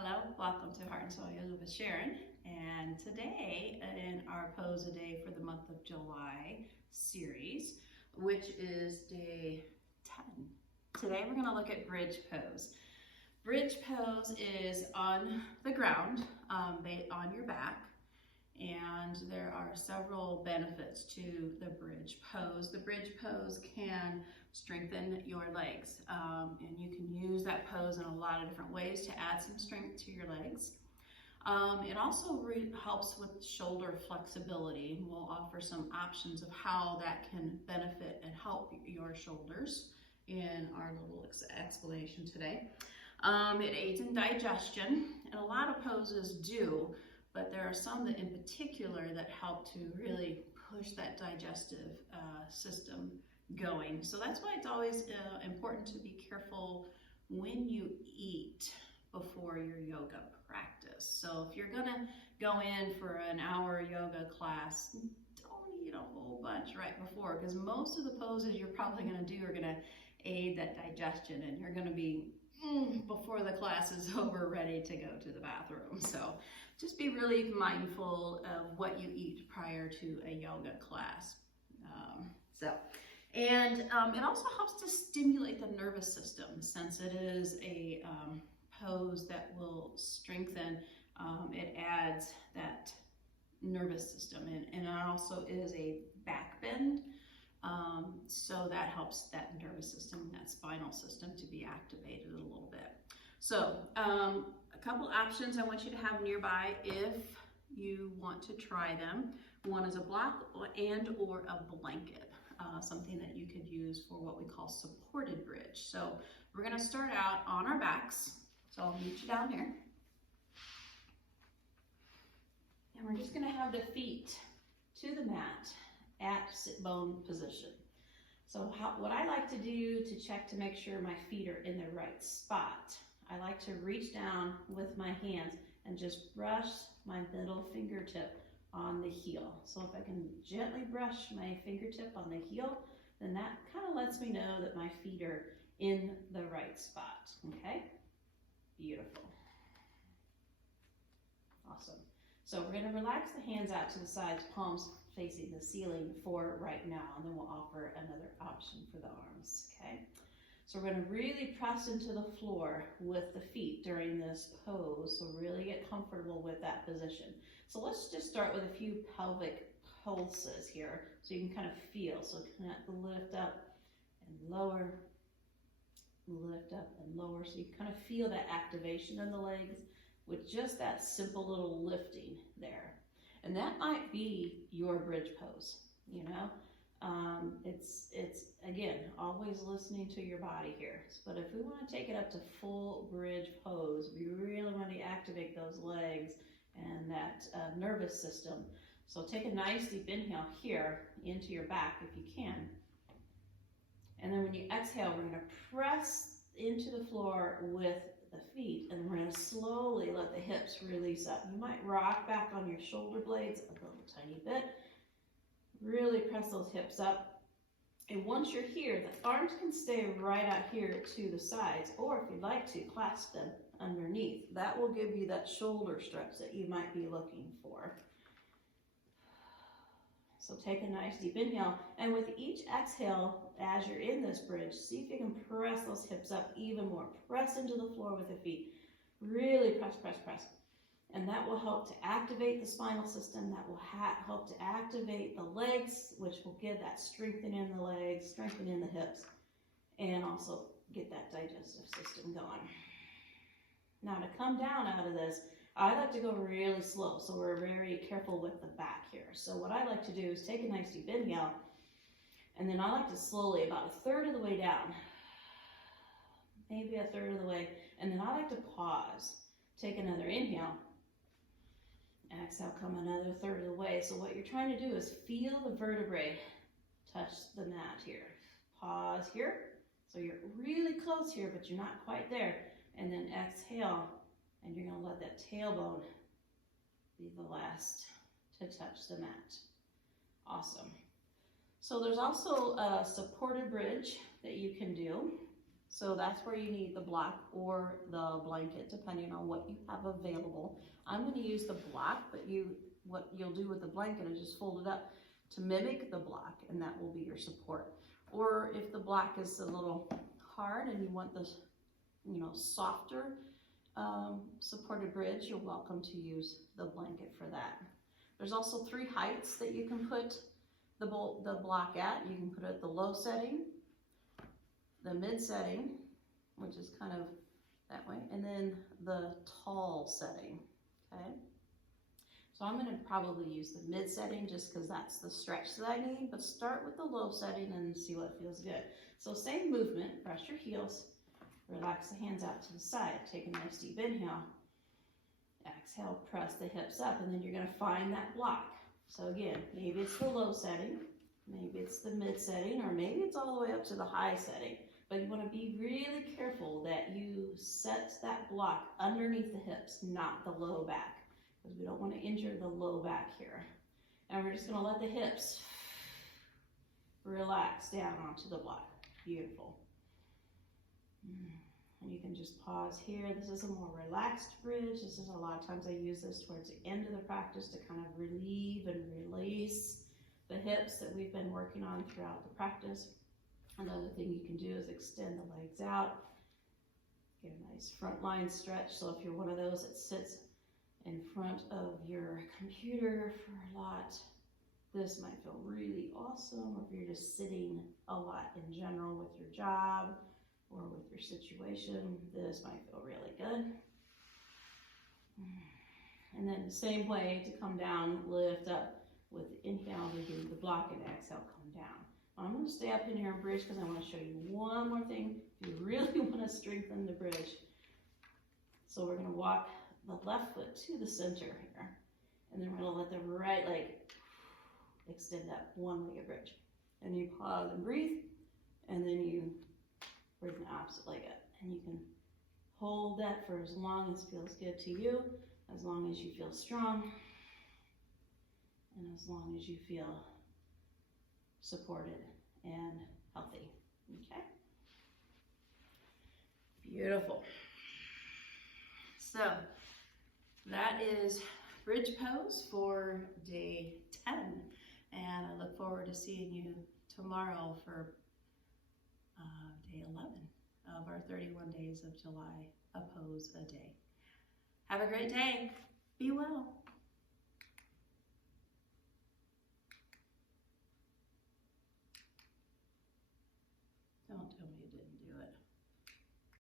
Hello, welcome to Heart and Soul Yoga with Sharon. And today, in our Pose a Day for the month of July series, which is day 10. Today we're going to look at bridge pose. Bridge pose is on the ground, on your back, and there are several benefits to the bridge pose. The bridge pose can strengthen your legs, and you can use that pose in a lot of different ways to add some strength to your legs. It also helps with shoulder flexibility. We'll offer some options of how that can benefit and help your shoulders in our little explanation today. It aids in digestion, and a lot of poses do, but there are some that in particular that help to really push that digestive system going. So that's why it's always important to be careful when you eat before your yoga practice. So if you're gonna go in for an hour yoga class, don't eat a whole bunch right before, because most of the poses you're probably gonna do are gonna aid that digestion, and you're gonna be before the class is over ready to go to the bathroom. So just be really mindful of what you eat prior to a yoga class. It also helps to stimulate the nervous system, since it is a pose that will strengthen. It adds that nervous system, and it also is a back bend, so that helps that nervous system, that spinal system, to be activated a little bit. So a couple options I want you to have nearby if you want to try them. One is a block and or a blanket. Something that you could use for what we call supported bridge. So we're going to start out on our backs. So I'll meet you down here. And we're just going to have the feet to the mat at sit bone position. So what I like to do to check to make sure my feet are in the right spot, I like to reach down with my hands and just brush my middle fingertip on the heel. So if I can gently brush my fingertip on the heel, then that kind of lets me know that my feet are in the right spot. Okay? Beautiful. Awesome. So we're going to relax the hands out to the sides, palms facing the ceiling for right now, and then we'll offer another option for the arms. Okay? So we're going to really press into the floor with the feet during this pose, so really get comfortable with that position. So let's just start with a few pelvic pulses here, so you can kind of feel. So kind of lift up and lower, lift up and lower, so you kind of feel that activation in the legs with just that simple little lifting there. And that might be your bridge pose, you know. It's again, always listening to your body here. But if we want to take it up to full bridge pose, we really want to activate those legs and that nervous system. So take a nice deep inhale here into your back if you can. And then when you exhale, we're going to press into the floor with the feet, and we're going to slowly let the hips release up. You might rock back on your shoulder blades a little tiny bit. Really press those hips up. And once you're here, the arms can stay right out here to the sides, or if you'd like to, clasp them underneath. That will give you that shoulder stretch that you might be looking for. So take a nice deep inhale, and with each exhale, as you're in this bridge, see if you can press those hips up even more. Press into the floor with the feet. Really press, press, press. And that will help to activate the spinal system. That will help to activate the legs, which will give that strengthening in the legs, strengthening the hips, and also get that digestive system going. Now to come down out of this, I like to go really slow, so we're very careful with the back here. So what I like to do is take a nice deep inhale, and then I like to slowly, about a third of the way down, maybe a third of the way, and then I like to pause. Take another inhale. Exhale, come another third of the way. So what you're trying to do is feel the vertebrae touch the mat here. Pause here. So you're really close here, but you're not quite there. And then exhale, and you're going to let that tailbone be the last to touch the mat. Awesome. So there's also a supported bridge that you can do. So that's where you need the block or the blanket, depending on what you have available. I'm going to use the block, but what you'll do with the blanket is just fold it up to mimic the block, and that will be your support. Or if the block is a little hard and you want the, softer supported bridge, you're welcome to use the blanket for that. There's also 3 heights that you can put the block at. You can put it at the low setting, the mid setting, which is kind of that way, and then the tall setting, okay? So I'm gonna probably use the mid setting just because that's the stretch that I need, but start with the low setting and see what feels good. So same movement, press your heels, relax the hands out to the side, take a nice deep inhale, exhale, press the hips up, and then you're gonna find that block. So again, maybe it's the low setting, maybe it's the mid setting, or maybe it's all the way up to the high setting. But you want to be really careful that you set that block underneath the hips, not the low back, because we don't want to injure the low back here. And we're just going to let the hips relax down onto the block. Beautiful. And you can just pause here. This is a more relaxed bridge. This is a lot of times I use this towards the end of the practice to kind of relieve and release the hips that we've been working on throughout the practice. Another thing you can do is extend the legs out, get a nice front line stretch. So if you're one of those that sits in front of your computer for a lot, this might feel really awesome. Or if you're just sitting a lot in general with your job or with your situation, this might feel really good. And then the same way to come down, lift up with inhale, we do the block, and exhale, come down. I'm going to stay up in here and bridge because I want to show you one more thing if you really want to strengthen the bridge. So we're going to walk the left foot to the center here, and then we're going to let the right leg extend that one-legged bridge. And you pause and breathe, and then you bring the opposite leg up. And you can hold that for as long as feels good to you, as long as you feel strong, and as long as you feel supported and healthy. Okay? Beautiful. So that is bridge pose for day 10. And I look forward to seeing you tomorrow for day 11 of our 31 days of July, a pose a day. Have a great day. Be well.